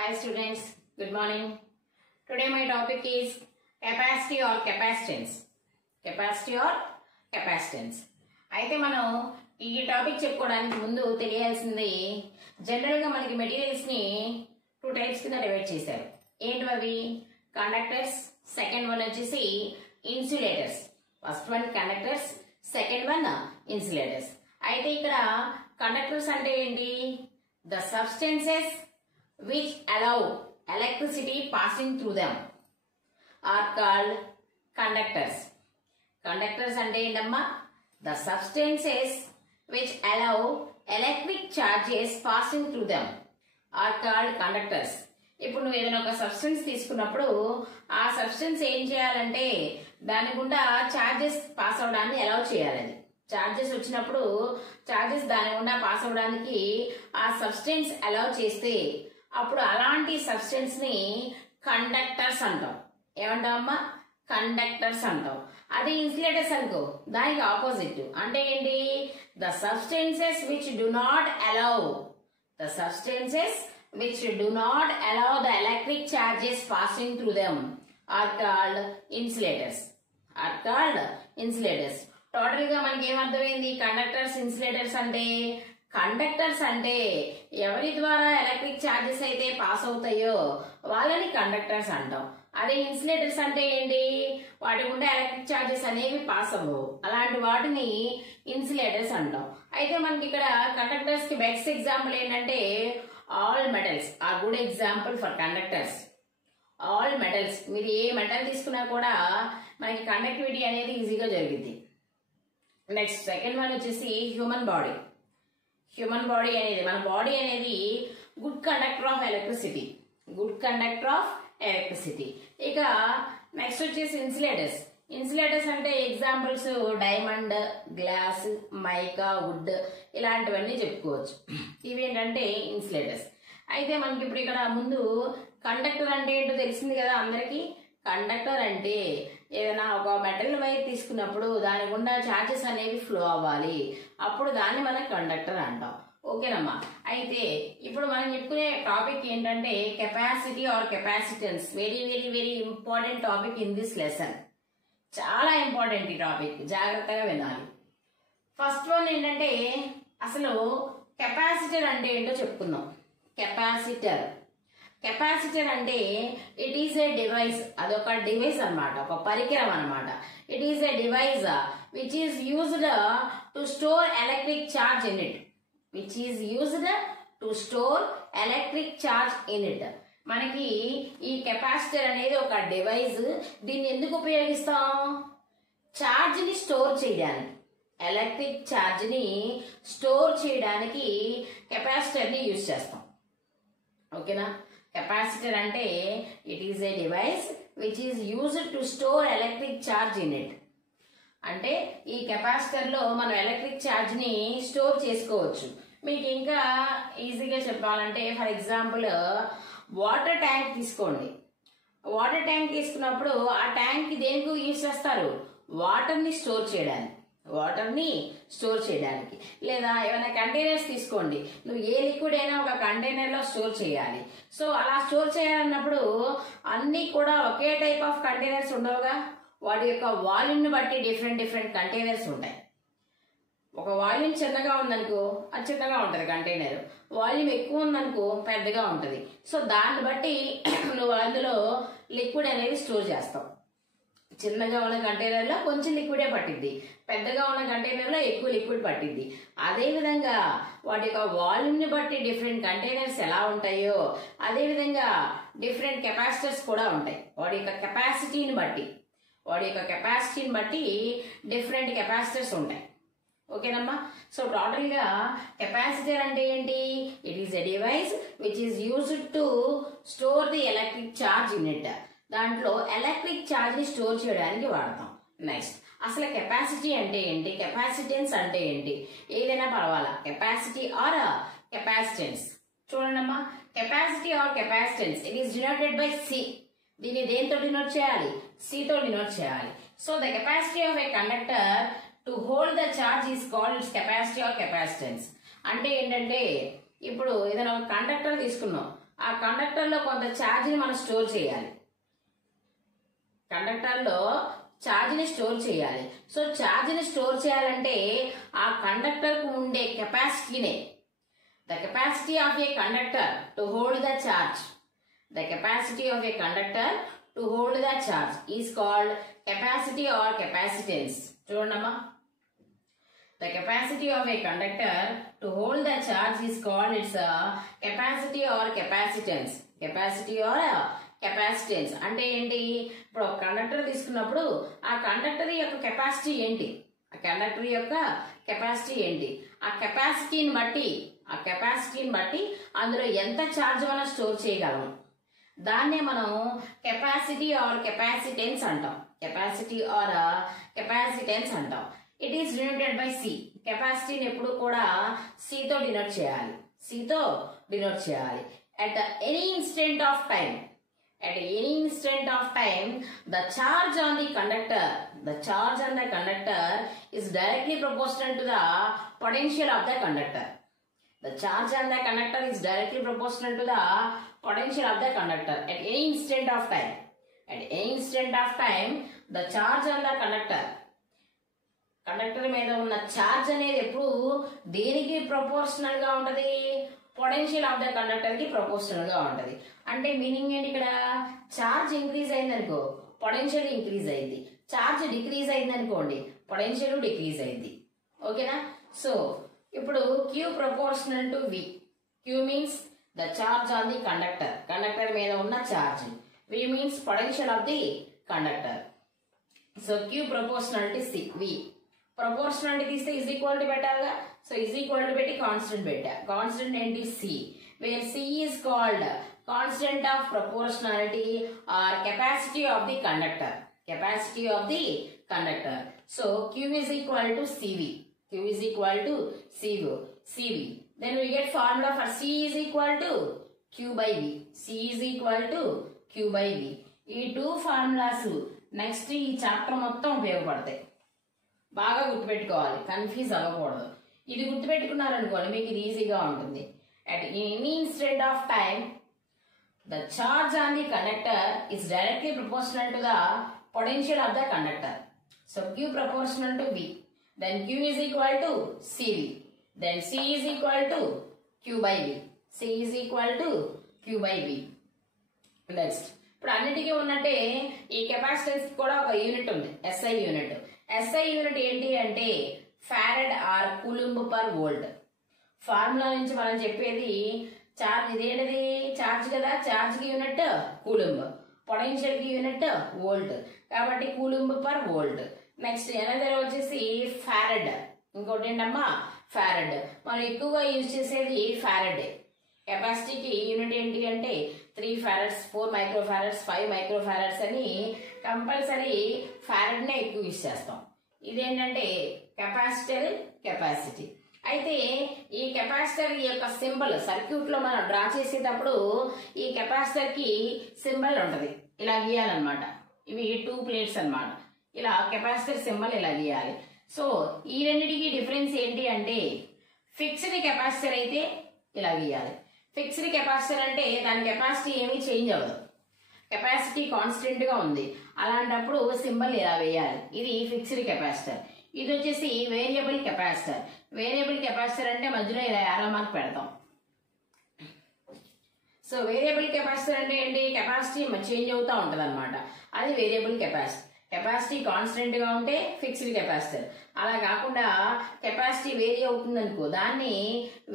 Hi students, good morning. Today my topic is capacity or capacitance. Capacity or capacitance. అయితే మనం ఈ topic చెప్పుకోవడానికి ముందు తెలియాల్సింది జనరల్ గా మనకి మెటీరియల్స్ ని టూ టైప్స్ కింద డివైడ్ చేశారు. ఏంటి అవి? కండక్టర్స్, సెకండ్ వన్ వచ్చేసి insulators. First one conductors, second one insulators. అయితే ఇక్కడ కండక్టర్స్ అంటే ఏంటి? The substances which allow electricity passing through them are called conductors. Conductors ante endamma? The substances which allow electric charges passing through them are called conductors. ఇప్పుడు నువ్వు ఏదైనా ఒక substance తీసుకున్నప్పుడు ఆ సబ్స్టెన్స్ ఏం చేయాలంటే దాని గుండా చార్జెస్ పాస్ అవడాన్ని అలౌ చేయాలి. చార్జెస్ వచ్చినప్పుడు చార్జెస్ దాని గుండా పాస్ అవడానికి ఆ సబ్స్టెన్స్ అలౌ చేస్తే అప్పుడు అలాంటి సబ్స్టెన్స్ ని కండక్టర్స్ అంటాం. ఏమంటావమ్మా? కండక్టర్స్ అంటాం. అది ఇన్సులేటర్స్ అనుకో, దానికి ఆపోజిట్. అంటే ఏంటి? The substances which do not allow the electric charges passing through them are called insulators. Total గా మనకి ఏమర్థమైంది? కండక్టర్స్, ఇన్సులేటర్స్ అంటే కండక్టర్స్ అంటే ఎవరి ద్వారా ఎలక్ట్రిక్ ఛార్జెస్ అయితే పాస్ అవుతాయో వాళ్ళని కండక్టర్స్ అంటాం. అదే ఇన్సులేటర్స్ అంటే ఏంటి? వాటి గుండా ఎలక్ట్రిక్ ఛార్జెస్ అనేవి పాస్ అవ్వవు, అలాంటి వాటిని ఇన్సులేటర్స్ అంటాం. అయితే మనకి ఇక్కడ కండక్టర్స్ కి బెస్ట్ ఎగ్జాంపుల్ ఏంటంటే all metals are good example for conductors. All metals, మీరు ఏ మెటల్ తీసుకున్నా కూడా మనకి కండక్టివిటీ అనేది ఈజీగా జరుగుద్ది. నెక్స్ట్ సెకండ్ వన్ వచ్చేసి హ్యూమన్ బాడీ. హ్యూమన్ బాడీ అనేది, మన బాడీ అనేది గుడ్ కండక్టర్ ఆఫ్ ఎలక్ట్రిసిటీ. ఇక నెక్స్ట్ వచ్చేసి ఇన్సులేటర్స్ అంటే examples diamond, glass, mica, wood ఇలాంటివన్నీ చెప్పుకోవచ్చు. ఇవేంటంటే ఇన్సులేటర్స్. అయితే మనకి ఇప్పుడు ఇక్కడ ముందు కండక్టర్ అంటే ఏంటో తెలిసింది కదా అందరికి. కండక్టర్ అంటే ఏదైనా ఒక మెటల్ వైర్ తీసుకున్నప్పుడు దాని గుండా చార్జెస్ అనేవి ఫ్లో అవ్వాలి, అప్పుడు దాన్ని మనం కండక్టర్ అంటాం. ఓకేనమ్మా? అయితే ఇప్పుడు మనం చెప్పుకునే టాపిక్ ఏంటంటే capacity or capacitance. Very very very important topic in this lesson. చాలా ఇంపార్టెంట్ ఈ టాపిక్, జాగ్రత్తగా వినాలి. ఫస్ట్ వన్ ఏంటంటే అసలు కెపాసిటర్ అంటే ఏంటో చెప్పుకుందాం. కెపాసిటర్ అంటే ఇట్ ఈస్ ఏ డివైస్, అదొక డివైస్ అన్నమాట, ఒక పరికరం అన్నమాట. It is a device which is used to store electric charge in it. మనకి ఈ కెపాసిటర్ అనేది ఒక డివైస్. దీన్ని ఎందుకు ఉపయోగిస్తాం? చార్జ్ ని స్టోర్ చేయడానికి, ఎలక్ట్రిక్ చార్జ్ ని స్టోర్ చేయడానికి కెపాసిటర్ ని యూజ్ చేస్తాం. ఓకేనా? కెపాసిటర్ అంటే it is a device which is used to store electric charge in it. అంటే ఈ కెపాసిటర్ లో మనం ఎలక్ట్రిక్ చార్జ్ ని స్టోర్ చేసుకోవచ్చు. మీకు ఇంకా ఈజీగా చెప్పాలంటే ఫర్ ఎగ్జాంపుల్ వాటర్ ట్యాంక్ తీసుకోండి. వాటర్ ట్యాంక్ తీసుకున్నప్పుడు ఆ ట్యాంక్ దేనికి యూజ్ చేస్తారు? వాటర్ ని స్టోర్ చేయడానికి. లేదా ఏమైనా కంటైనర్స్ తీసుకోండి. నువ్వు ఏ లిక్విడ్ అయినా ఒక కంటైనర్ లో స్టోర్ చేయాలి. సో అలా స్టోర్ చేయాలన్నప్పుడు అన్ని కూడా ఒకే టైప్ ఆఫ్ కంటైనర్స్ ఉండవుగా. వాటి యొక్క వాల్యూమ్ ని బట్టి డిఫరెంట్ కంటైనర్స్ ఉంటాయి. ఒక వాల్యూమ్ చిన్నగా ఉందనుకో అది చిన్నగా ఉంటది కంటైనర్, వాల్యూమ్ ఎక్కువ ఉందనుకో పెద్దగా ఉంటది. సో దాన్ని బట్టి నువ్వు అందులో లిక్విడ్ అనేది స్టోర్ చేస్తావు. చిన్నగా ఉన్న కంటైనర్ లో కొంచెం లిక్విడే పట్టిద్ది, పెద్దగా ఉన్న కంటైనర్ లో ఎక్కువ లిక్విడ్ పట్టిద్ది. అదే విధంగా వాటి యొక్క వాల్యూమ్ ని బట్టి డిఫరెంట్ కంటైనర్స్ ఎలా ఉంటాయో అదే విధంగా డిఫరెంట్ కెపాసిటర్స్ కూడా ఉంటాయి. వాటి యొక్క కెపాసిటీని బట్టి డిఫరెంట్ కెపాసిటర్స్ ఉంటాయి. ఓకేనమ్మా? సో టోటల్ గా కెపాసిటర్ అంటే ఏంటి? It is a device which is used to store the electric charge in it. దాంట్లో ఎలక్ట్రిక్ చార్జ్ ని స్టోర్ చేయడానికి వాడతాం. నెక్స్ట్ అసలు కెపాసిటీ అంటే ఏంటి? కెపాసిటెన్స్ అంటే ఏంటి? ఏదైనా పర్వాలా, కెపాసిటీ ఆర్ కెపాసిటెన్స్. చూడండమ్మా, capacity or capacitance it is denoted by C. దీన్ని దేంతో డినోట్ చేయాలి? సి తో డినోట్ చేయాలి. So the capacity of a conductor to hold the charge is called its capacity or capacitance. అంటే ఏంటంటే ఇప్పుడు ఏదైనా ఒక కండక్టర్ తీసుకున్నాం, ఆ కండక్టర్లో కొంత ఛార్జ్ని మనం స్టోర్ చేయాలి. కండక్టర్లో ఛార్జ్ని స్టోర్ చేయాలి. సో ఛార్జ్ని స్టోర్ చేయాలంటే ఆ కండక్టర్కు ఉండే కెపాసిటీనే, the capacity of a conductor to hold the charge, the capacity of a conductor to hold the charge is called capacity or capacitance. చూడమ్మా, the capacity of a conductor to hold the charge is called its capacity or capacitance. Capacity or capacitance అంటే ఏంటి? ఇప్పుడు ఒక conductor తీసుకున్నప్పుడు ఆ conductor యొక్క capacity ఏంటి, ఆ కండక్టర్ యొక్క కెపాసిటీ ఏంటి, ఆ కెపాసిటీని బట్టి అందులో ఎంత ఛార్జ్ మనం స్టోర్ చేయగలం, దాన్నే మనం కెపాసిటీ ఆర్ కెపాసిటెన్స్ అంటాం. కెపాసిటీ ఆర్ కెపాసిటెన్స్ అంటాం. It is denoted by C. కెపాసిటీని ఎప్పుడు కూడా సితో డినోట్ చేయాలి, సితో డినోట్ చేయాలి. At any instant of time, at any instant of time, the charge on the conductor is directly proportional to the potential of the conductor. The charge on the conductor is directly proportional to the potential of the conductor at any instant of time. At any instant of time, the charge on the conductor మీద ఉన్న charge అనేది ఎప్పుడు దేనికి proportional గా ఉంటది? Potential of the conductor కి proportional గా ఉంటది. అంటే మీనింగ్ ఏంటి? ఇక్కడ ఛార్జ్ ఇంక్రీజ్ అయింది అనుకో, పొటెన్షియల్ ఇంక్రీజ్ అయింది. ఛార్జ్ డిక్రీజ్ అయింది అనుకోండి, పొటెన్షియల్ డిక్రీజ్ అయింది. ఓకేనా? సో ఇప్పుడు Q proportional to V. Q means the charge on the conductor, conductor మీద ఉన్న charge. V means potential of the conductor. So Q proportional to C. V proportionality తీస్తే is equal to పెట్టాలిగా. So is equal to పెట్టి constant పెట్టా. Constant ఏంటి? C. Where C is called constant of proportionality or capacity of the conductor. Capacity of the conductor. So Q is equal to CV. Q is equal to CV. Then we get formula for C is equal to Q by V. C is equal to Q by V. ఈ two formulas next ఈ chapter మొత్తం ఉపయోగపడతాయి. బాగా గుర్తుపెట్టుకోవాలి, confuse అవ్వకూడదు. ఇది గుర్తుపెట్టుకున్నారనుకోండి మీకు ఇది ఈజీగా ఉంటుంది. At any instant of time the charge on the conductor is directly proportional to the potential of the conductor. So Q proportional to V, then Q is equal to CV, then C is equal to Q by V. C is equal to Q by V. Next ఇప్పుడు అన్నిటికీ ఉన్నట్టే ఈ capacitance కూడా ఒక unit ఉంది, SI unit. SI unit ఏంటి అంటే farad or coulomb per volt. Formula నుంచి మనం చెప్పేది చార్జ్, ఇదేంటిది? చార్జ్ కదా, చార్జ్ కి యూనిట్ కూలుంబ్, పొటెన్షియల్ కి యూనిట్ వోల్ట్, కాబట్టి coulomb per volt. Next another వచ్చేసి ఫారడ్. ఇంకోటి ఏంటమ్మా? ఫారడ్. మనం ఎక్కువగా యూజ్ చేసేది ఫారడ్. కెపాసిటీకి యూనిట్ ఏంటి అంటే 3 farads, 4 micro farads, 5 micro farads అని కంపల్సరీ ఫారడ్ నే ఎక్కువ యూజ్ చేస్తాం. ఇదేంటంటే కెపాసిటర్, కెపాసిటీ. అయితే ఈ కెపాసిటర్ యొక్క సింబల్ సర్క్యూట్ లో మనం డ్రా చేసేటప్పుడు ఈ కెపాసిటర్ కి సింబల్ ఉంటది, ఇలా గీయాలన్నమాట. ఇవి 2 ప్లేట్స్ అన్నమాట. ఇలా కెపాసిటర్ సింబల్ ఇలా గీయాలి. సో ఈ రెండింటికి డిఫరెన్స్ ఏంటి అంటే ఫిక్స్డ్ కెపాసిటర్ అయితే ఇలా గీయాలి. ఫిక్స్డ్ కెపాసిటర్ అంటే దాని కెపాసిటీ ఏమీ చేంజ్ అవ్వదు, కెపాసిటీ కాన్స్టెంట్ గా ఉంది. అలాంటప్పుడు సింబల్ ఇలా వేయాలి. ఇది ఫిక్స్డ్ కెపాసిటర్. ఇది వచ్చేసి వేరియబుల్ కెపాసిటర్. వేరియబుల్ కెపాసిటర్ అంటే మధ్యలో ఇలా యారో మార్క్ పెడతాం. సో వేరియబుల్ కెపాసిటర్ అంటే ఏంటి? కెపాసిటీ చేంజ్ అవుతూ ఉంటది అనమాట. అది వేరియబుల్ కెపాసిటర్. కెపాసిటీ కాన్స్టెంట్ గా ఉంటే ఫిక్స్డ్ కెపాసిటర్. అలా కాకుండా కెపాసిటీ వేరీ అవుతుంది అనుకో, దాన్ని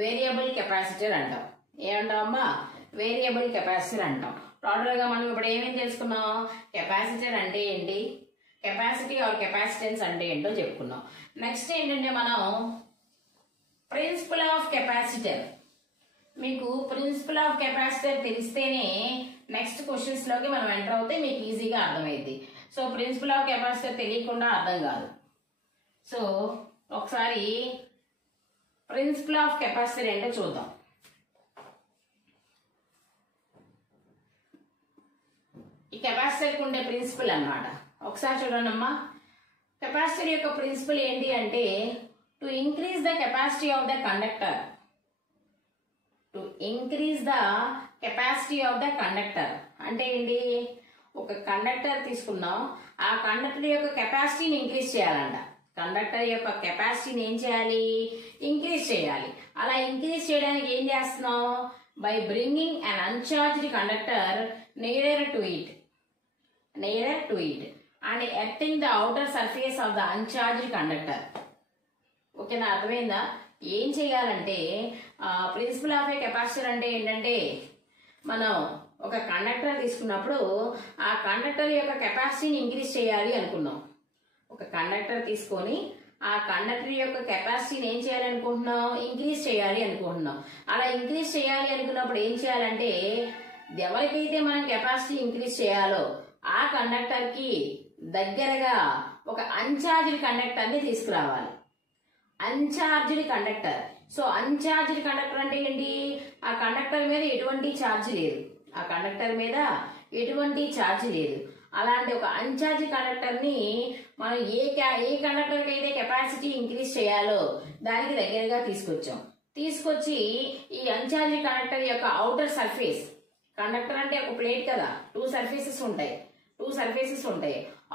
వేరియబుల్ కెపాసిటర్ అంటాం. ఏమంటామమ్మా? వేరియబుల్ కెపాసిటర్ అంటాం. టోటల్ గా మనం ఇప్పుడు ఏమేమి తెలుసుకున్నాం? కెపాసిటర్ అంటే ఏంటి, కెపాసిటీ ఆర్ కెపాసిటెన్స్ అంటే ఏంటో చెప్పుకున్నాం. నెక్స్ట్ ఏంటంటే మనం ప్రిన్సిపల్ ఆఫ్ కెపాసిటర్. మీకు ప్రిన్సిపల్ ఆఫ్ కెపాసిటర్ తెలిస్తేనే నెక్స్ట్ క్వశ్చన్స్ లోకి మనం ఎంటర్ అవుతే మీకు ఈజీగా అర్థమైంది. సో ప్రిన్సిపల్ ఆఫ్ కెపాసిటర్ తెలియకుండా అర్థం కాదు. సో ఒకసారి ప్రిన్సిపల్ ఆఫ్ కెపాసిటర్ ఏంటో చూద్దాం. ఈ కెపాసిటర్ కి ఉండే ప్రిన్సిపల్ అన్నమాట. ఒకసారి చూడండి అమ్మా. కెపాసిటర్ యొక్క ప్రిన్సిపల్ ఏంటి అంటే to increase the capacity of the conductor, to increase the capacity of the conductor. అంటే ఏంటి, ఒక కండక్టర్ తీసుకున్నాం, ఆ కండక్టర్ యొక్క కెపాసిటీని ఇంక్రీజ్ చేయాలంట. కండక్టర్ యొక్క కెపాసిటీని ఏం చేయాలి, ఇంక్రీజ్ చేయాలి. అలా ఇంక్రీజ్ చేయడానికి ఏం చేస్తున్నాం, by bringing an uncharged conductor nearer to it and earthing the outer surface of the uncharged conductor. ఓకేనా, అర్థమైందా? ఏం చేయాలంటే ప్రిన్సిపల్ ఆఫ్ ఏ కెపాసిటర్ అంటే ఏంటంటే, మనం ఒక కండక్టర్ తీసుకున్నప్పుడు ఆ కండక్టర్ యొక్క కెపాసిటీని ఇంక్రీజ్ చేయాలి అనుకున్నాం. ఒక కండక్టర్ తీసుకొని ఆ కండక్టర్ యొక్క కెపాసిటీని ఏం చేయాలనుకుంటున్నాం, ఇంక్రీజ్ చేయాలి అనుకుంటున్నాం. అలా ఇంక్రీజ్ చేయాలి అనుకున్నప్పుడు ఏం చేయాలంటే, ఎవరికైతే మనం కెపాసిటీ ఇంక్రీజ్ చేయాలో ఆ కండక్టర్ కి దగ్గరగా ఒక అన్చార్జ్డ్ కండక్టర్ ని తీసుకురావాలి. అన్చార్జ్డ్ కండక్టర్. సో అన్చార్జ్డ్ కండక్టర్ అంటే ఏంటి, ఆ కండక్టర్ మీద ఎటువంటి ఛార్జ్ లేదు, ఆ కండక్టర్ మీద ఎటువంటి ఛార్జ్ లేదు. అలాంటి ఒక అన్చార్జ్ కండక్టర్ ని మనం ఏ కండక్టర్ కి అయితే కెపాసిటీ ఇంక్రీజ్ చేయాలో దానికి దగ్గరగా తీసుకొచ్చి ఈ అన్చార్జ్ కండక్టర్ యొక్క అవుటర్ సర్ఫేస్, కండక్టర్ అంటే ఒక ప్లేట్ కదా, టూ సర్ఫేసెస్ ఉంటాయి.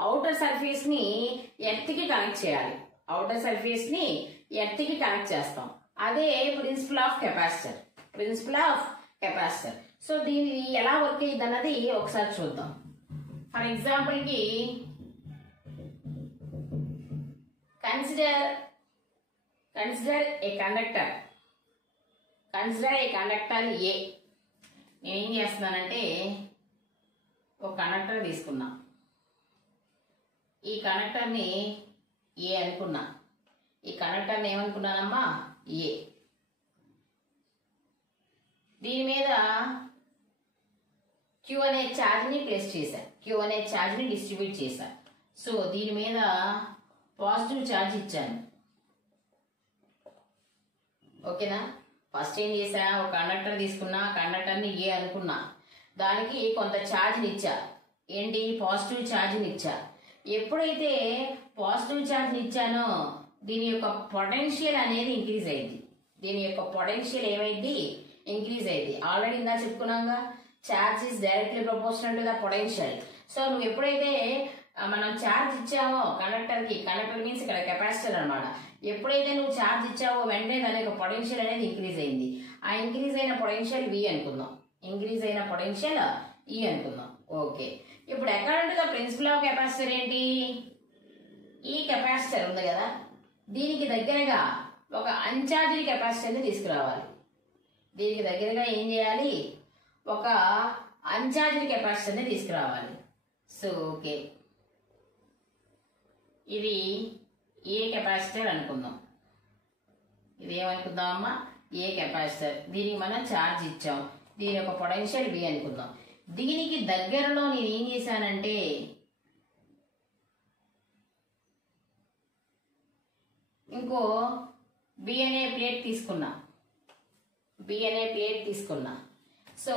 అవుటర్ సర్ఫేస్ ని ఎర్త్ కి కనెక్ట్ చేయాలి. అవుటర్ సర్ఫేస్ ని ఎర్త్ కి కనెక్ట్ చేస్తాం. అదే ప్రిన్సిపల్ ఆఫ్ కెపాసిటర్. సో దీని ఎలా వర్క్ అయ్యింది అన్నది ఒకసారి చూద్దాం. ఫర్ ఎగ్జాంపుల్ కి కన్సిడర్ ఏ కండక్టర్ ఏ. నేనేం చేస్తున్నానంటే ఒక కండక్టర్ తీసుకున్నా, ఈ కండక్టర్ని ఏ అనుకున్నా. ఈ కండక్టర్ని ఏమనుకున్నానమ్మా, ఏ. దీని మీద క్యూ అనే ఛార్జ్ని ప్లేస్ చేశా, క్యూ అనే ఛార్జ్ని డిస్ట్రిబ్యూట్ చేశా. సో దీని మీద పాజిటివ్ ఛార్జ్ ఇచ్చాను. ఓకేనా, ఫస్ట్ ఏం చేశా, ఒక కండక్టర్ తీసుకున్నా, కండక్టర్ని ఏ అనుకున్నా, దానికి కొంత ఛార్జ్ని ఇచ్చా. ఏంటి, పాజిటివ్ ఛార్జ్ని ఇచ్చా. ఎప్పుడైతే పాజిటివ్ ఛార్జ్ని ఇచ్చానో దీని యొక్క పొటెన్షియల్ అనేది ఇంక్రీజ్ అయింది. ఇంక్రీజ్ అయింది. ఆల్రెడీ ఇందా చెప్పుకున్నాగా, charge is directly proportional to the potential. So నువ్వు ఎప్పుడైతే మనం ఛార్జ్ ఇచ్చావో కండక్టర్ మీన్స్ ఇక్కడ కెపాసిటర్ అనమాట. ఎప్పుడైతే నువ్వు ఛార్జ్ ఇచ్చావో వెంటనే దాని యొక్క పొటెన్షియల్ అనేది ఇంక్రీజ్ అయింది. ఆ ఇంక్రీజ్ అయిన పొటెన్షియల్ వి అనుకుందాం, ఈ అనుకుందాం. ఓకే, ఇప్పుడు according to the principle of capacitor ఏంటి, ఈ కెపాసిటర్ ఉంది కదా, దీనికి దగ్గరగా ఒక అన్చార్జ్డ్ కెపాసిటర్ని తీసుకురావాలి. దీనికి దగ్గరగా ఏం చేయాలి, ఒక అన్చార్జ్డ్ కెపాసిటర్ని తీసుకురావాలి. సో ఓకే, ఇది ఏ కెపాసిటర్ అనుకుందాం. ఇది ఏమనుకుందాం అమ్మా, ఏ కెపాసిటర్. దీనికి మనం ఛార్జ్ ఇచ్చాం, దీని యొక్క పొటెన్షియల్ బి అనుకుందాం. దీనికి దగ్గరలో నేను ఏం చేశానంటే ఇంకో బి అనే ప్లేట్ తీసుకున్నా. సో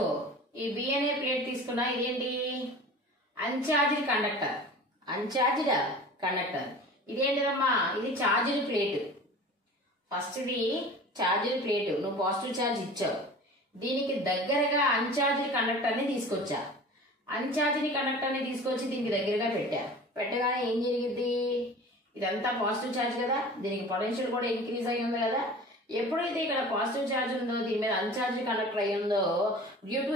ఈ బి అనే ప్లేట్ తీసుకున్నా, ఇదేంటి, అన్చార్జ్డ్ కండక్టర్. ఇదేంటిదమ్మా, ఇది చార్జ్డ్ ప్లేట్. ఫస్ట్ ఇది చార్జ్డ్ ప్లేట్, నువ్వు పాజిటివ్ ఛార్జ్ ఇచ్చావు. దీనికి దగ్గరగా అన్చార్జ్డ్ కండక్టర్ని తీసుకొచ్చా. అన్చార్జ్డ్ కండక్టర్ని తీసుకొచ్చి దీనికి దగ్గరగా పెట్టగానే ఏం జరిగింది, ఇదంతా పాజిటివ్ ఛార్జ్ కదా, దీనికి పొటెన్షియల్ కూడా ఇంక్రీజ్ అయి ఉంది కదా. ఎప్పుడైతే ఇక్కడ పాజిటివ్ ఛార్జ్ ఉందో దీని మీద అన్చార్జ్డ్ కండక్టర్ అయి ఉందో, డ్యూ టు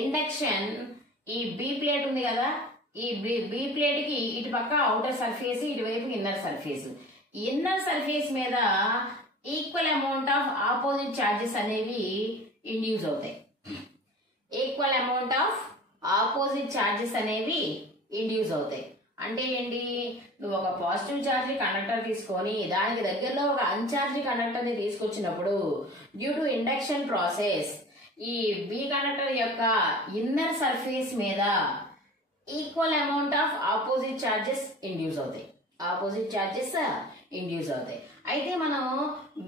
ఇండక్షన్ ఈ బి ప్లేట్ ఉంది కదా, ఈ బి ప్లేట్ కి ఇటు పక్క అవుటర్ సర్ఫేస్, ఇటువైపు ఇన్నర్ సర్ఫేస్ మీద equal amount of opposite charges అనేవి ఇండ్యూస్ అవుతాయి. అంటే ఏంటి, నువ్వు ఒక పాజిటివ్ ఛార్జ్ కండక్టర్ తీసుకొని దానికి దగ్గరలో ఒక అన్చార్జ్ కండక్టర్ని తీసుకొచ్చినప్పుడు డ్యూ టు ఇండక్షన్ ప్రాసెస్ ఈ బి కండక్టర్ యొక్క ఇన్నర్ సర్ఫేస్ మీద equal amount of opposite charges induce అవుతాయి. అయితే మనం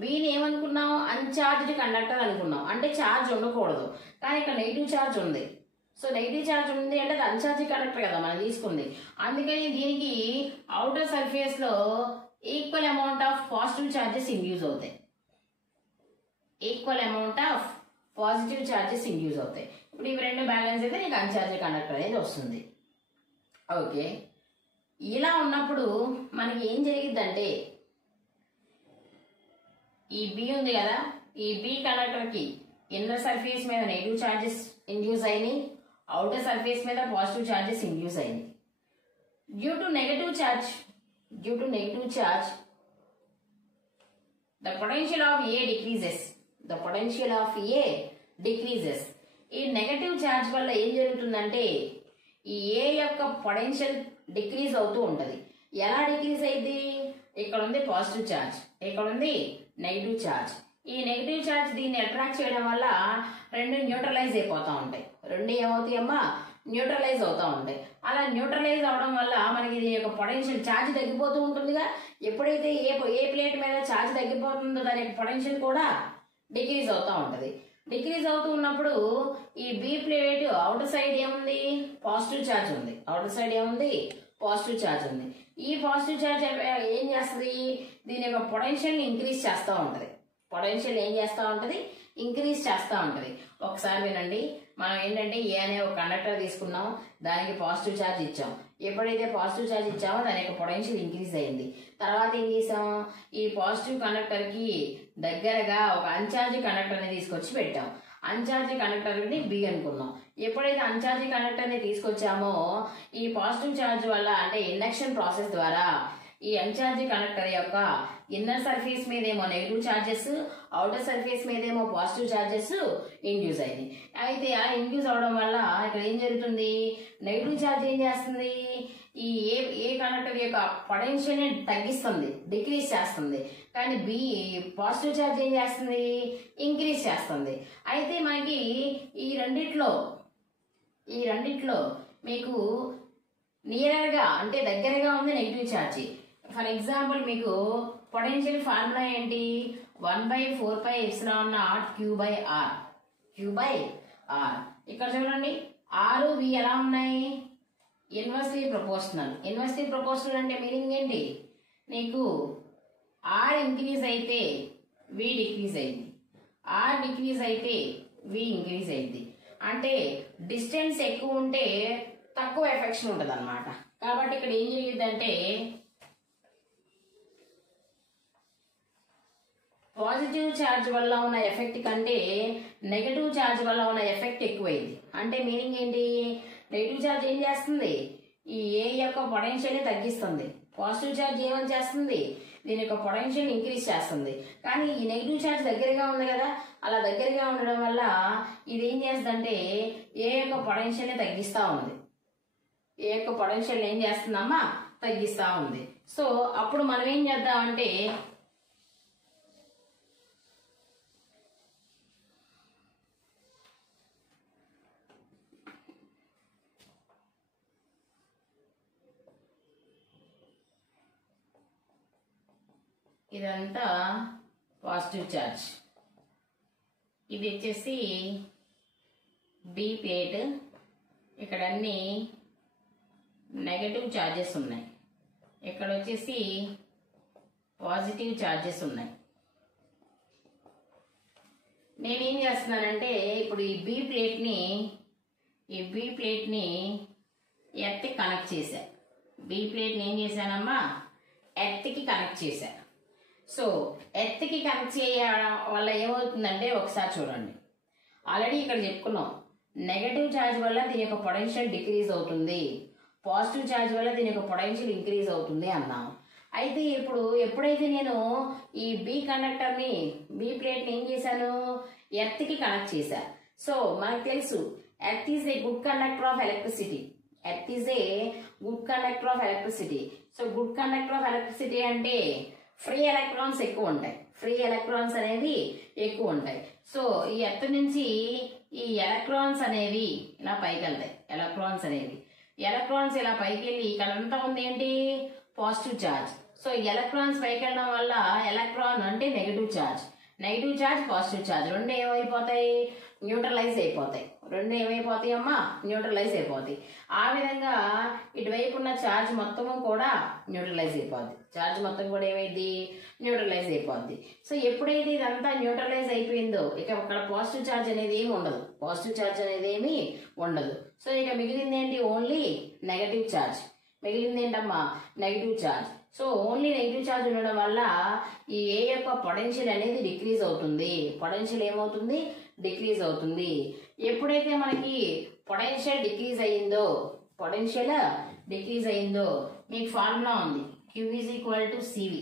బీని ఏమనుకున్నాం, అన్చార్జ్డ్ కండక్టర్ అనుకున్నాం. అంటే ఛార్జ్ ఉండకూడదు, కానీ ఇక్కడ నెగిటివ్ ఛార్జ్ ఉంది. సో నెగిటివ్ ఛార్జ్ ఉంది అంటే అది అన్చార్జ్డ్ కండక్టర్ కదా మనం తీసుకుంది. అందుకని దీనికి అవుటర్ సర్ఫేస్ లో equal amount of positive charges induce అవుతాయి. Equal amount of positive charges induce అవుతాయి. ఇప్పుడు ఇవి రెండు బ్యాలెన్స్ అయితే నీకు అన్ఛార్జ్ కండక్టర్ అనేది వస్తుంది. ఓకే, ఇలా ఉన్నప్పుడు మనకి ఏం జరిగిద్దంటే ఈ బి ఉంది కదా, ఈ బి కండక్టర్కి ఇన్నర్ సర్ఫేస్ మీద నెగిటివ్ ఛార్జెస్ ఇండ్యూస్ అయినాయి, అవుటర్ సర్ఫేస్ మీద పాజిటివ్ ఛార్జెస్ ఇండ్యూస్ అయినాయి. Due to negative charge the potential of A decreases. ఈ నెగటివ్ ఛార్జ్ వల్ల ఏం జరుగుతుందంటే ఈ ఏ యొక్క పొటెన్షియల్ డిక్రీజ్ అవుతూ ఉంటుంది. ఎలా డిక్రీజ్ అయింది? ఇక్కడ ఉంది పాజిటివ్ ఛార్జ్, ఇక్కడ ఉంది నెగిటివ్ ఛార్జ్. ఈ నెగిటివ్ ఛార్జ్ దీన్ని అట్రాక్ట్ చేయడం వల్ల రెండు న్యూట్రలైజ్ అయిపోతూ ఉంటాయి. రెండు ఏమవుతాయమ్మా? న్యూట్రలైజ్ అవుతూ ఉంటాయి. అలా న్యూట్రలైజ్ అవడం వల్ల మనకి దీని యొక్క పొటెన్షియల్ ఛార్జ్ తగ్గిపోతూ ఉంటుందిగా. ఎప్పుడైతే ఏ ప్లేట్ మీద ఛార్జ్ తగ్గిపోతుందో దాని యొక్క పొటెన్షియల్ కూడా డిక్రీజ్ అవుతూ ఉంటుంది. డిక్రీజ్ అవుతూ ఉన్నప్పుడు ఈ బి ప్లేట్ అవుటర్ సైడ్ ఏముంది? పాజిటివ్ ఛార్జ్ ఉంది. అవుటర్ సైడ్ ఏముంది? పాజిటివ్ ఛార్జ్ ఉంది. ఈ పాజిటివ్ ఛార్జ్ ఏం చేస్తుంది? దీని యొక్క పొటెన్షియల్ని ఇంక్రీజ్ చేస్తూ ఉంటుంది. పొటెన్షియల్ ఏం చేస్తూ ఉంటుంది? ఇంక్రీజ్ చేస్తూ ఉంటుంది. ఒకసారి వినండి, మనం ఏంటంటే ఏ అనే ఒక కండక్టర్ తీసుకున్నాం, దానికి పాజిటివ్ ఛార్జ్ ఇచ్చాం. ఎప్పుడైతే పాజిటివ్ ఛార్జ్ ఇచ్చామో దాని యొక్క పొటెన్షియల్ ఇంక్రీజ్ అయింది. తర్వాత ఏం చేసాం? ఈ పాజిటివ్ కండక్టర్కి దగ్గరగా ఒక అన్ఛార్జ్ కండక్టర్ని తీసుకొచ్చి పెట్టాం. అన్ఛార్జ్ కండక్టర్ని బి అనుకున్నాం. ఎప్పుడైతే అన్ఛార్జ్ కండక్టర్ని తీసుకొచ్చామో ఈ పాజిటివ్ ఛార్జ్ వల్ల అంటే ఇండక్షన్ ప్రాసెస్ ద్వారా ఈ అన్ఛార్జ్ కండక్టర్ యొక్క ఇన్నర్ సర్ఫేస్ మీదేమో నెగిటివ్ ఛార్జెస్, అవుటర్ సర్ఫేస్ మీదేమో పాజిటివ్ ఛార్జెస్ ఇండ్యూస్ అయింది. అయితే ఆ ఇండ్యూస్ అవడం వల్ల ఇక్కడ ఏం జరుగుతుంది? నెగిటివ్ ఛార్జ్ ఏం చేస్తుంది? ఈ ఏ కండక్టర్ యొక్క పొటెన్షియల్ని తగ్గిస్తుంది, డిక్రీజ్ చేస్తుంది. కానీ పాజిటివ్ ఛార్జ్ ఏం చేస్తుంది? ఇంక్రీజ్ చేస్తుంది. అయితే మనకి ఈ రెండిట్లో మీకు నియర్గా అంటే దగ్గరగా ఉంది నెగిటివ్ ఛార్జ్. ఫర్ ఎగ్జాంపుల్ మీకు పొటెన్షియల్ ఫార్ములా ఏంటి? 1/4πε0 Q/R. ఇక్కడ చూడండి, ఆర్ వి ఎలా ఉన్నాయి? Inversely proportional. ఇన్వర్స్లీ ప్రపోర్షనల్ అంటే మీనింగ్ ఏంటి? నీకు ఆర్ ఇంక్రీజ్ అయితే వి డిక్రీజ్ అయింది, ఆర్ డిక్రీజ్ అయితే వి ఇంక్రీజ్ అయింది. అంటే డిస్టెన్స్ ఎక్కువ ఉంటే తక్కువ ఎఫెక్షన్ ఉంటుంది అనమాట. కాబట్టి ఇక్కడ ఏం జరిగిందంటే పాజిటివ్ ఛార్జ్ వల్ల ఉన్న ఎఫెక్ట్ కంటే నెగటివ్ ఛార్జ్ వల్ల ఉన్న ఎఫెక్ట్ ఎక్కువైంది. అంటే మీనింగ్ ఏంటి? నెగిటివ్ ఛార్జ్ ఏం చేస్తుంది? ఈ ఏ యొక్క పొటెన్షియల్ని తగ్గిస్తుంది. పాజిటివ్ ఛార్జ్ ఏమని చేస్తుంది? దీని యొక్క పొటెన్షియల్ ఇంక్రీజ్ చేస్తుంది. కానీ ఈ నెగిటివ్ ఛార్జ్ దగ్గరగా ఉంది కదా, అలా దగ్గరగా ఉండడం వల్ల ఇది ఏం చేస్తుందంటే ఏ యొక్క పొటెన్షియల్ని తగ్గిస్తూ ఉంది. ఏ యొక్క పొటెన్షియల్ ఏం చేస్తుందమ్మా? తగ్గిస్తూ ఉంది. సో అప్పుడు మనం ఏం చేద్దామంటే ఇదంతా పాజిటివ్ ఛార్జ్, ఇది వచ్చేసి బి ప్లేట్, ఇక్కడ అన్ని నెగటివ్ ఛార్జెస్ ఉన్నాయి, ఇక్కడ వచ్చేసి పాజిటివ్ ఛార్జెస్ ఉన్నాయి. నేనేం చేస్తున్నానంటే ఇప్పుడు ఈ బి ప్లేట్ని ఎర్త్కి కనెక్ట్ చేశా. బి ప్లేట్ని ఏం చేశానమ్మా? ఎర్త్కి కనెక్ట్ చేశా. సో ఎర్త్కి కనెక్ట్ చేయడం వల్ల ఏమవుతుందంటే ఒకసారి చూడండి, ఆల్రెడీ ఇక్కడ చెప్పుకున్నాం నెగటివ్ ఛార్జ్ వల్ల దీని యొక్క పొటెన్షియల్ డిక్రీజ్ అవుతుంది, పాజిటివ్ ఛార్జ్ వల్ల దీని యొక్క పొటెన్షియల్ ఇంక్రీజ్ అవుతుంది అన్నాం. అయితే ఇప్పుడు ఎప్పుడైతే నేను ఈ బి ప్లేట్ని ఏం చేశాను? ఎర్త్కి కనెక్ట్ చేశా. సో మనకు తెలుసు earth is a good conductor of electricity. Earth is a good conductor of electricity. So good conductor of electricity అంటే ఫ్రీ ఎలక్ట్రాన్స్ ఎక్కువ ఉంటాయి, ఫ్రీ ఎలక్ట్రాన్స్ అనేవి ఎక్కువ ఉంటాయి. సో ఈ ఎర్త్ నుంచి ఈ ఎలక్ట్రాన్స్ అనేవి ఇలా పైకి వెళ్తాయి. ఎలక్ట్రాన్స్ ఇలా పైకి వెళ్ళి ఇక్కడ అంతా ఉంది ఏంటి? Positive charge. సో ఎలక్ట్రాన్స్ పైకి వెళ్ళడం వల్ల ఎలక్ట్రాన్ అంటే negative charge. Negative charge positive charge రెండు ఏమైపోతాయి, న్యూట్రలైజ్ అయిపోతాయి. రెండు ఏమైపోతాయి అమ్మా, న్యూట్రలైజ్ అయిపోతాయి. ఆ విధంగా ఇటువైపు ఉన్న ఛార్జ్ మొత్తము కూడా న్యూట్రలైజ్ అయిపోద్ది. ఛార్జ్ మొత్తం కూడా ఏమైంది, న్యూట్రలైజ్ అయిపోద్ది. సో ఎప్పుడైతే ఇదంతా న్యూట్రలైజ్ అయిపోయిందో ఇక అక్కడ పాజిటివ్ ఛార్జ్ అనేది ఏమి ఉండదు, పాజిటివ్ ఛార్జ్ అనేది ఏమి ఉండదు. సో ఇక మిగిలింది ఏంటి, ఓన్లీ నెగటివ్ ఛార్జ్. మిగిలింది ఏంటమ్మా, negative charge. So only negative charge ఉండడం వల్ల ఈ ఏ యొక్క పొటెన్షియల్ అనేది డిక్రీజ్ అవుతుంది. పొటెన్షియల్ ఏమవుతుంది, డిక్రీజ్ అవుతుంది. ఎప్పుడైతే మనకి పొటెన్షియల్ డిక్రీజ్ అయ్యిందో, పొటెన్షియల్ డిక్రీజ్ అయ్యిందో మీకు ఫార్ములా ఉంది, Q is equal to CV,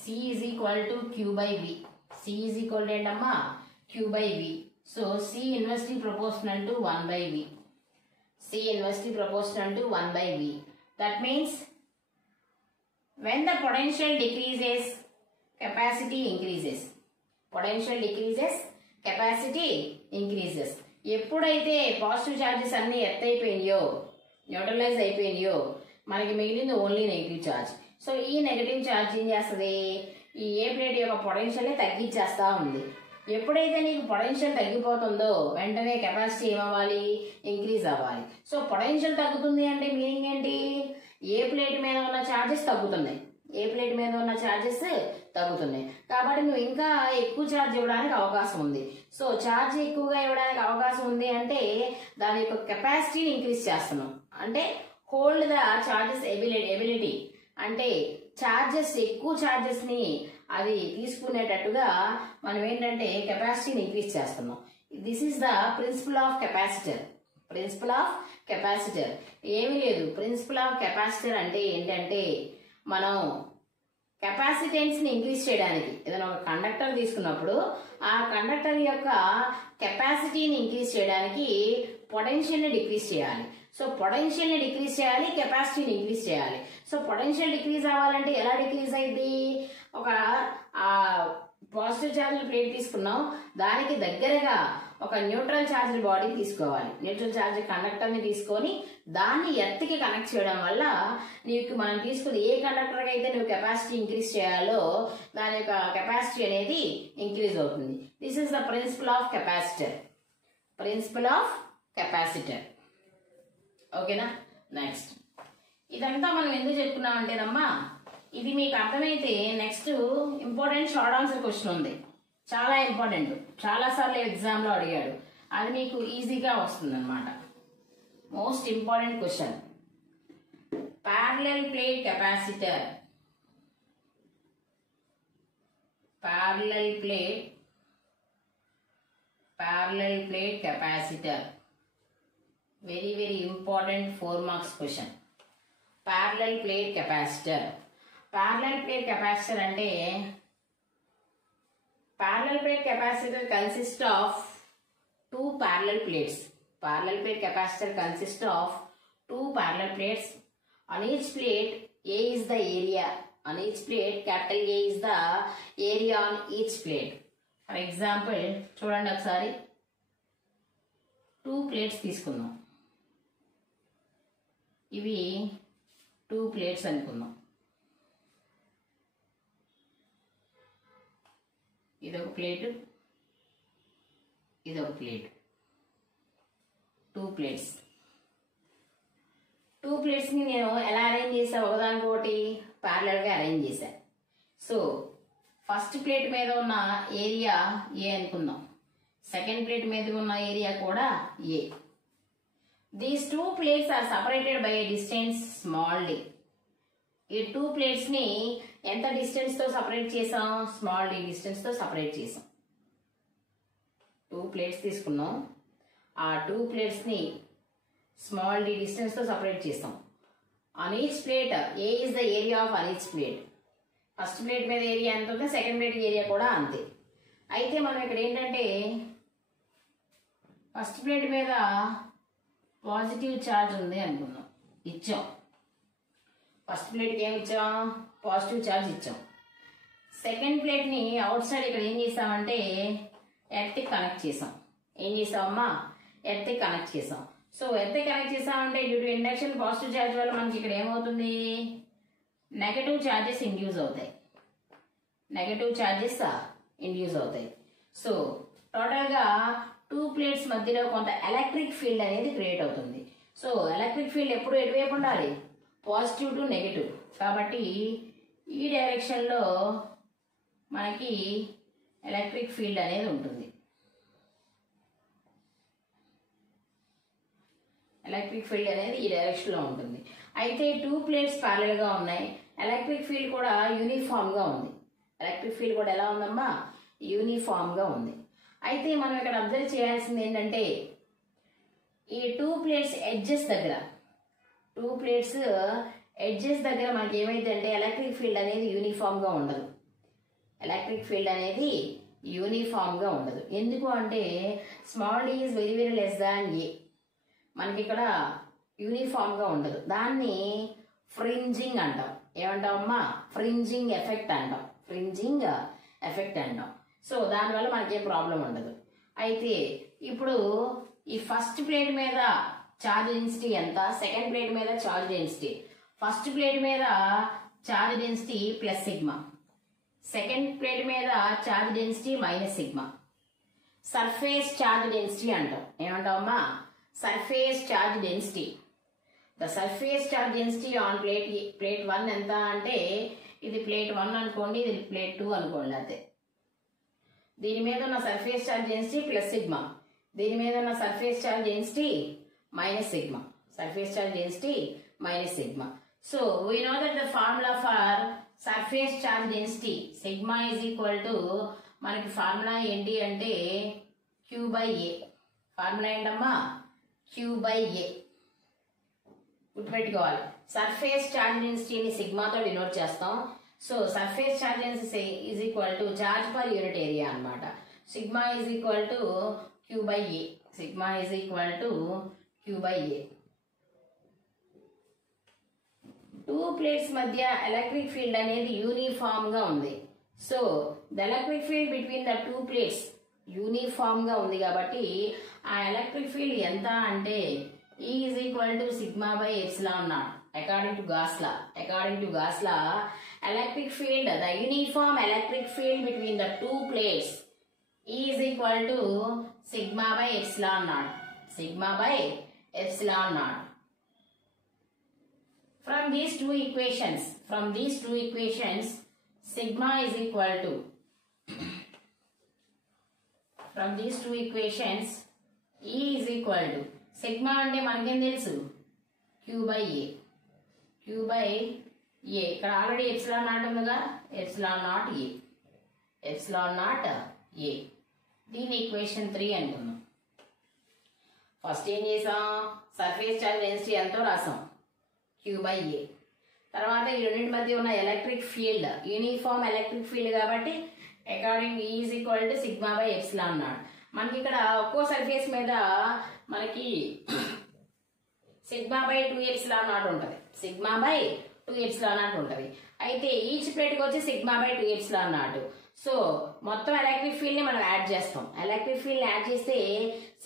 C is equal to Q by V. C is equal to ఏంటమ్మా, Q by V. So C inversely proportional to 1 by V. C inversely proportional to 1 by V. That means when the potential decreases, capacity increases. Potential decreases, capacity increases. ఎప్పుడైతే positive charges అన్ని ఎత్తైపోయినాయో, neutralise అయిపోయినాయో మనకి మిగిలింది only negative charge. So ఈ negative charge ఏం చేస్తుంది, ఈ ఏ plate యొక్క పొటెన్షియల్ని తగ్గించేస్తా ఉంది. ఎప్పుడైతే నీకు పొటెన్షియల్ తగ్గిపోతుందో వెంటనే కెపాసిటీ ఏమవ్వాలి, ఇంక్రీజ్ అవ్వాలి. సో పొటెన్షియల్ తగ్గుతుంది అంటే మీనింగ్ ఏంటి, ఏ ప్లేట్ మీద ఉన్న ఛార్జెస్ తగ్గుతున్నాయి, ఏ ప్లేట్ మీద ఉన్న ఛార్జెస్ తగ్గుతున్నాయి. కాబట్టి నువ్వు ఇంకా ఎక్కువ ఛార్జ్ ఇవ్వడానికి అవకాశం ఉంది. సో ఛార్జ్ ఎక్కువగా ఇవ్వడానికి అవకాశం ఉంది అంటే దాని యొక్క కెపాసిటీని ఇంక్రీజ్ చేస్తున్నాం. అంటే హోల్డ్ ద ఛార్జెస్ ఎబిలిటీ అంటే ఛార్జెస్, ఎక్కువ ఛార్జెస్ ని అది తీసుకునేటట్టుగా మనం ఏంటంటే కెపాసిటీని ఇంక్రీజ్ చేస్తున్నాం. This is the principle of capacitor. Principle of capacitor ఏమీ లేదు. ప్రిన్సిపల్ ఆఫ్ కెపాసిటర్ అంటే ఏంటంటే మనం కెపాసిటెన్స్ ని ఇంక్రీజ్ చేయడానికి ఏదైనా ఒక కండక్టర్ తీసుకున్నప్పుడు ఆ కండక్టర్ యొక్క కెపాసిటీని ఇంక్రీజ్ చేయడానికి పొటెన్షియల్ ని డిక్రీజ్ చేయాలి. సో పొటెన్షియల్ ని డిక్రీజ్ చేయాలి, కెపాసిటీని ఇంక్రీజ్ చేయాలి. సో పొటెన్షియల్ డిక్రీజ్ అవ్వాలంటే ఎలా డిక్రీజ్ అయింది, ఒక పాజిటివ్ ఛార్జ్ ప్లేట్ తీసుకున్నాం, దానికి దగ్గరగా ఒక న్యూట్రల్ ఛార్జ్ బాడీ తీసుకోవాలి. న్యూట్రల్ ఛార్జ్ కండక్టర్ ని తీసుకొని దాన్ని ఎర్త్కి కనెక్ట్ చేయడం వల్ల నీకు మనం తీసుకుని ఏ కండక్టర్ అయితే నువ్వు కెపాసిటీ ఇంక్రీజ్ చేయాలో దాని యొక్క కెపాసిటీ అనేది ఇంక్రీజ్ అవుతుంది. This is the principle of capacitor. Principle of capacitor. ఓకేనా. నెక్స్ట్ ఇదంతా మనం ఎందుకు చెప్పుకున్నామంటేనమ్మా, ఇది మీకు అర్థమైతే next important short answer question ఉంది, చాలా ఇంపార్టెంట్, చాలా సార్లు ఎగ్జామ్ లో అడిగాడు, అది మీకు ఈజీగా వస్తుంది అనమాట. Most important question, parallel plate capacitor. Parallel plate capacitor, very important 4 marks question. Parallel plate capacitor. Parallel plate capacitor అంటే parallel plate capacitor consists of 2 parallel plates. Parallel plate capacitor consists of 2 parallel plates. On each plate A is the area. On each plate capital A is the area on each plate. For example చూడండి ఒకసారి 2 plates తీసుకుందాం. ఇవి 2 plates అనుకుందాం. ఇదొక plate, ఇదొక plate. 2 plates. 2 ప్లేట్స్ని నేను ఎలా arrange చేసా, ఒకదానికొకటి ప్యారలల్గా అరేంజ్ చేశా. సో ఫస్ట్ ప్లేట్ మీద ఉన్న ఏరియా ఏ అనుకుందాం, సెకండ్ ప్లేట్ మీద ఉన్న ఏరియా కూడా ఏ. These 2 plates are separated by a distance small d. ఈ 2 plates ని ఎంత డిస్టెన్స్ తో సెపరేట్ చేసాం, స్మాల్ d డిస్టెన్స్ తో సెపరేట్ చేసాం. 2 plates తీసుకున్నాం, ఆ 2 plates ని స్మాల్ d డిస్టెన్స్ తో సెపరేట్ చేసాం. On each plate A is the area of on each plate. First plate మీద ఏరియా ఎంత ఉందో సెకండ్ ప్లేట్ ఏరియా కూడా అంతే. అయితే మనం ఇక్కడ ఏంటంటే ఫస్ట్ ప్లేట్ మీద పాజిటివ్ ఛార్జ్ ఉంది అనుకుందాం, ఇచ్చాం. ఫస్ట్ ప్లేట్కి ఏమి ఇచ్చాం, పాజిటివ్ ఛార్జ్ ఇచ్చాం. సెకండ్ ప్లేట్ని అవుట్ సైడ్ ఇక్కడ ఏం చేసామంటే ఎర్త్కి కనెక్ట్ చేసాం. ఏం చేసామమ్మా, ఎర్త్కి కనెక్ట్ చేసాం. సో ఎర్త్కి కనెక్ట్ చేసామంటే due to induction positive charge వల్ల మనకి ఇక్కడ ఏమవుతుంది, నెగటివ్ ఛార్జెస్ ఇండ్యూస్ అవుతాయి. నెగటివ్ ఛార్జెస్ ఇండ్యూస్ అవుతాయి. సో టోటల్గా 2 ప్లేట్స్ మధ్యలో కొంత ఎలక్ట్రిక్ ఫీల్డ్ అనేది క్రియేట్ అవుతుంది. సో ఎలక్ట్రిక్ ఫీల్డ్ ఎప్పుడు ఎటువైపు ఉండాలి? Positive to negative. కాబట్టి ఈ డైరెక్షన్లో మనకి ఎలక్ట్రిక్ ఫీల్డ్ అనేది ఉంటుంది. ఎలక్ట్రిక్ ఫీల్డ్ అనేది ఈ డైరెక్షన్లో ఉంటుంది. అయితే 2 ప్లేట్స్ ప్యారలల్గా ఉన్నాయి. ఎలక్ట్రిక్ ఫీల్డ్ కూడా యూనిఫామ్గా ఉంది. ఎలక్ట్రిక్ ఫీల్డ్ కూడా ఎలా ఉందమ్మా? యూనిఫామ్గా ఉంది. అయితే మనం ఇక్కడ అబ్జర్వ్ చేయాల్సింది ఏంటంటే ఈ 2 ప్లేట్స్ ఎడ్జెస్ దగ్గర మనకి ఏమైందంటే ఎలక్ట్రిక్ ఫీల్డ్ అనేది యూనిఫామ్గా ఉండదు. ఎలక్ట్రిక్ ఫీల్డ్ అనేది యూనిఫామ్గా ఉండదు. ఎందుకు అంటే small d is very very less than A. మనకి ఇక్కడ యూనిఫామ్గా ఉండదు. దాన్ని ఫ్రింజింగ్ అంటాం. ఏమంటామమ్మా? ఫ్రింజింగ్ ఎఫెక్ట్ అంటాం. సో దానివల్ల మనకేం ప్రాబ్లం ఉండదు. అయితే ఇప్పుడు ఈ ఫస్ట్ ప్లేట్ మీద చార్జ్ డెన్సిటీ ఎంత? సెకండ్ ప్లేట్ మీద చార్జ్ డెన్సిటీ. ఫస్ట్ ప్లేట్ మీద charge density plus sigma, second plate మీద charge density minus sigma. Surface charge density అంటాం. ఏమంటామమ్మా? Surface charge density. The surface charge density on plate 1 ఎంత అంటే ఇది ప్లేట్ 1 అనుకోండి, ఇది ప్లేట్ 2 అనుకోండి. అయితే దీని మీద ఉన్న surface charge density plus sigma, దీని మీద ఉన్న surface charge density minus sigma. So we know that the formula for surface charge density sigma is equal to మనకి ఫార్ములా ఏంటి అంటే Q/A. ఫార్ములా ఏంటమ్మా? Q/A. గుర్తుపెట్టుకోవాలి. సర్ఫేస్ చార్జ్ డెన్సిటీని సిగ్మాతో డినోట్ చేస్తాం. So surface charge density is equal to charge per unit area అనమాట. Sigma is equal to Q/A. 2 plates మధ్య ఎలక్ట్రిక్ ఫీల్డ్ అనేది యూనిఫామ్ గా ఉంది. So the electric field between the 2 plates uniform గా ఉంది కాబట్టి ఆ ఎలక్ట్రిక్ ఫీల్డ్ ఎంత అంటే E is equal to sigma by epsilon naught. According to Gauss law, electric field, the uniform electric field between the 2 plates E is equal to sigma by epsilon naught. From these two equations, sigma is equal to E is equal to sigma అంటే మనకేం తెలుసు? Q/A. ఇక్కడ already epsilon naught ఉందిగా, epsilon not a. దీని equation 3 అనుకుందాం. First ఏం చేసాం? Surface charge density ఎంతో రాసాం, Q/A. తర్వాత ఈ రెండింటి మధ్య ఉన్న electric field uniform electric field కాబట్టి according E is equal to sigma by epsilon naught. మనకి ఇక్కడ ఒక్కో సర్ఫేస్ మీద మనకి సిగ్మా బై 2 ఎప్సిలాన్ నాట్ ఉంటుంది. అయితే ఈచ్ ప్లేట్కి వచ్చి sigma by 2 epsilon naught. So మొత్తం ఎలక్ట్రిక్ ఫీల్డ్ ని మనం యాడ్ చేస్తాం. ఎలక్ట్రిక్ ఫీల్డ్ యాడ్ చేస్తే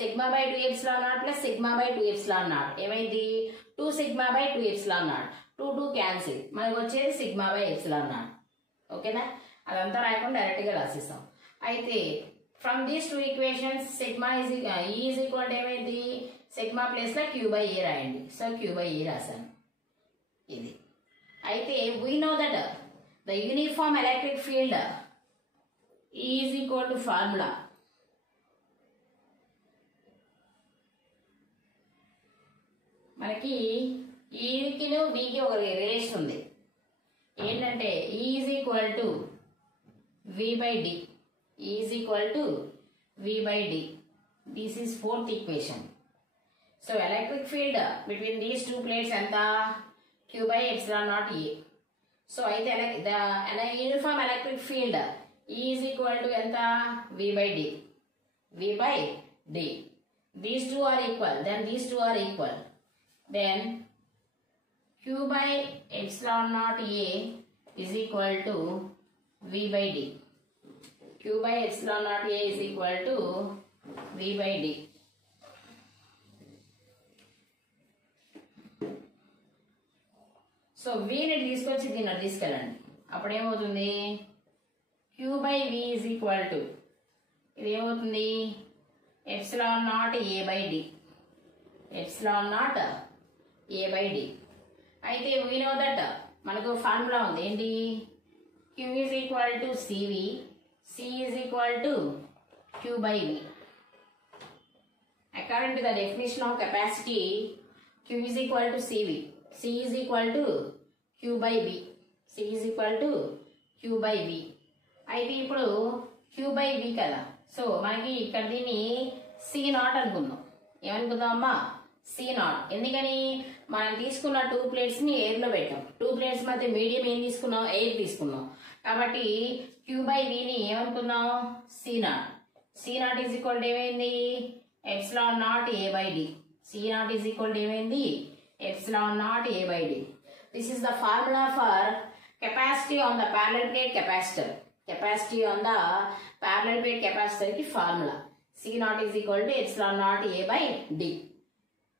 sigma by 2 epsilon naught plus sigma by 2 epsilon naught ఏమైంది? 2 sigma by 2 epsilon naught. 2 cancel, మనకు వచ్చేది సిగ్మా బై ఎప్సిలాన్ నాట్. ఓకేనా? అదంతా రాయకుండా డైరెక్ట్ గా రాసిస్తాం. అయితే from these 2 equations sigma E is equal to ఏమైంది? సిగ్మా ప్లేస్ లో Q/A రాయండి. సో Q/A రాశాను. ఇది అయితే we know that the uniform electric field E is equal to formula మనకి ఈకిను వీకి ఒక రిలేషన్ ఉంది. ఏంటంటే E is equal to V/D. E is equal to V/D. This is 4th equation. So electric field between these 2 plates enta? Q/epsilon naught A. So aithe the uniform electric field E is equal to enta? V/D. These two are equal. Then Q/epsilon naught A is equal to V/D. Q/epsilon naught A is equal to V/D. So V ని తీసుకొచ్చి దీన్ని తీసుకెళ్ళండి. అప్పుడు ఏమవుతుంది? Q by V is equal to ఇది ఏమవుతుంది epsilon naught A by D, epsilon naught A by D. అయితే we know that మనకు ఫార్ములా ఉంది ఏంటి, Q is equal to CV, C is equal to Q by V. According to the definition of capacity, Q is equal to CV, C is equal to Q by V, C is equal to Q by V. అయితే ఇప్పుడు Q by V కదా, so మనకి ఇక్కడ దీన్ని C not అనుకుందాం. ఏమనుకుందాం అమ్మా, C not. ఎందుకని మనం తీసుకున్న 2 ప్లేట్స్ని ఎయిర్లో పెట్టాం. 2 ప్లేట్స్ మధ్య మీడియం ఏం తీసుకున్నాం, ఎయిర్ తీసుకున్నాం. కాబట్టి Q by Vని ఏమనుకున్నాం, C naught. C naught is equal to ఏమైంది, epsilon naught A by D. C naught is equal to ఏమైంది, epsilon naught A by D. This is the formula for capacity on the parallel plate capacitor. Capacity on the parallel plate capacitor కి formula C naught is equal to epsilon naught A by D.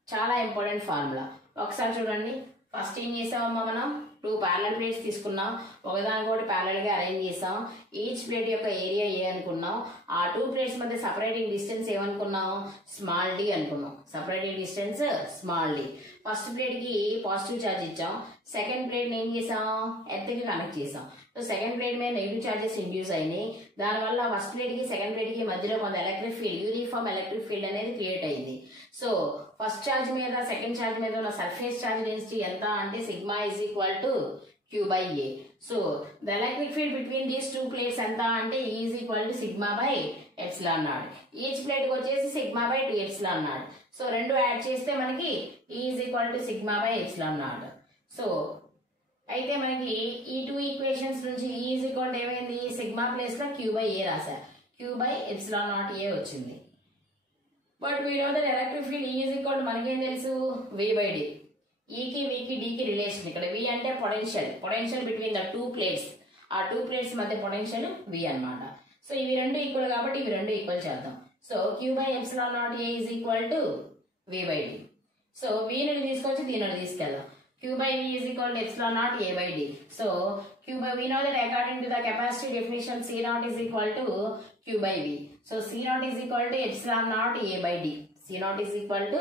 చాలా important formula. ఒకసారి చూడండి, first ఏం చేసామమ్మా, మనం 2 parallel plates తీసుకున్నాం, ఒకదానికొకటి parallel గా arrange చేసాం. ఈచ్ ప్లేట్ యొక్క ఏరియా ఏ అనుకున్నాం. ఆ 2 ప్లేట్స్ మధ్య సపరేటింగ్ డిస్టెన్స్ ఏమనుకున్నాం, స్మాల్ d అనుకున్నాం. Separating distance small d. First plate కి పాజిటివ్ ఛార్జ్ ఇచ్చాం, సెకండ్ ప్లేట్ ఏం చేసాం, ఎర్త్ కి కనెక్ట్ చేసాం. సో సెకండ్ ప్లేట్ మీద నెగిటివ్ ఛార్జెస్ ఇండ్యూస్ అయినాయి. దానివల్ల ఫస్ట్ ప్లేట్ కి సెకండ్ ప్లేట్ కి మధ్యలో కొంత electric field, uniform electric field అనేది క్రియేట్ అయింది. సో ఫస్ట్ ఛార్జ్ మీద సెకండ్ ఛార్జ్ మీద ఉన్న సర్ఫేస్ ఛార్జ్ డెన్సిటీ ఎంత అంటే sigma is equal to Q by A. So the electric field between these 2 plates ఎంత అంటే is equal to sigma by epsilon naught. Each plate కి వచ్చేసి sigma by 2 epsilon naught. So రెండు add చేస్తే మనకి is equal to sigma by epsilon naught. So అయితే మనకి ఈ 2 ఈక్వేషన్స్ నుంచి ఈజ్ ఈక్వల్ టు ఏమైంది, సిగ్మా ప్లేస్ లో Q by A రాసా, Q by epsilon naught A వచ్చింది. But we know that electric field is equal to మనకేం తెలుసు, V by D. ఈకి వీకి డీకి రిలేషన్. ఇక్కడ V అంటే పొటెన్షియల్ బిట్వీన్ ద 2 ప్లేట్స్. ఆ 2 ప్లేట్స్ మధ్య పొటెన్షియల్ V అన్నమాట. సో ఇవి రెండు ఈక్వల్ కాబట్టి ఇవి రెండు ఈక్వల్ చేద్దాం. So Q by epsilon naught A is equal to V by D. So V ని తీసుకొచ్చి దీనిని తీసుకెళ్దాం. Q by V is equal to epsilon naught A by D. So Q by we know that according to the capacity definition, C naught is equal to Q by V. So C naught is equal to epsilon naught A by D. C naught is equal to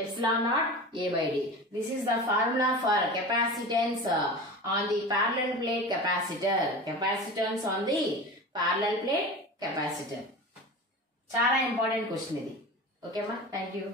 epsilon naught A by D. This is the formula for capacitance on the parallel plate capacitor. Capacitance on the parallel plate capacitor. చాలా important question ఇది. Okay ma? Thank you.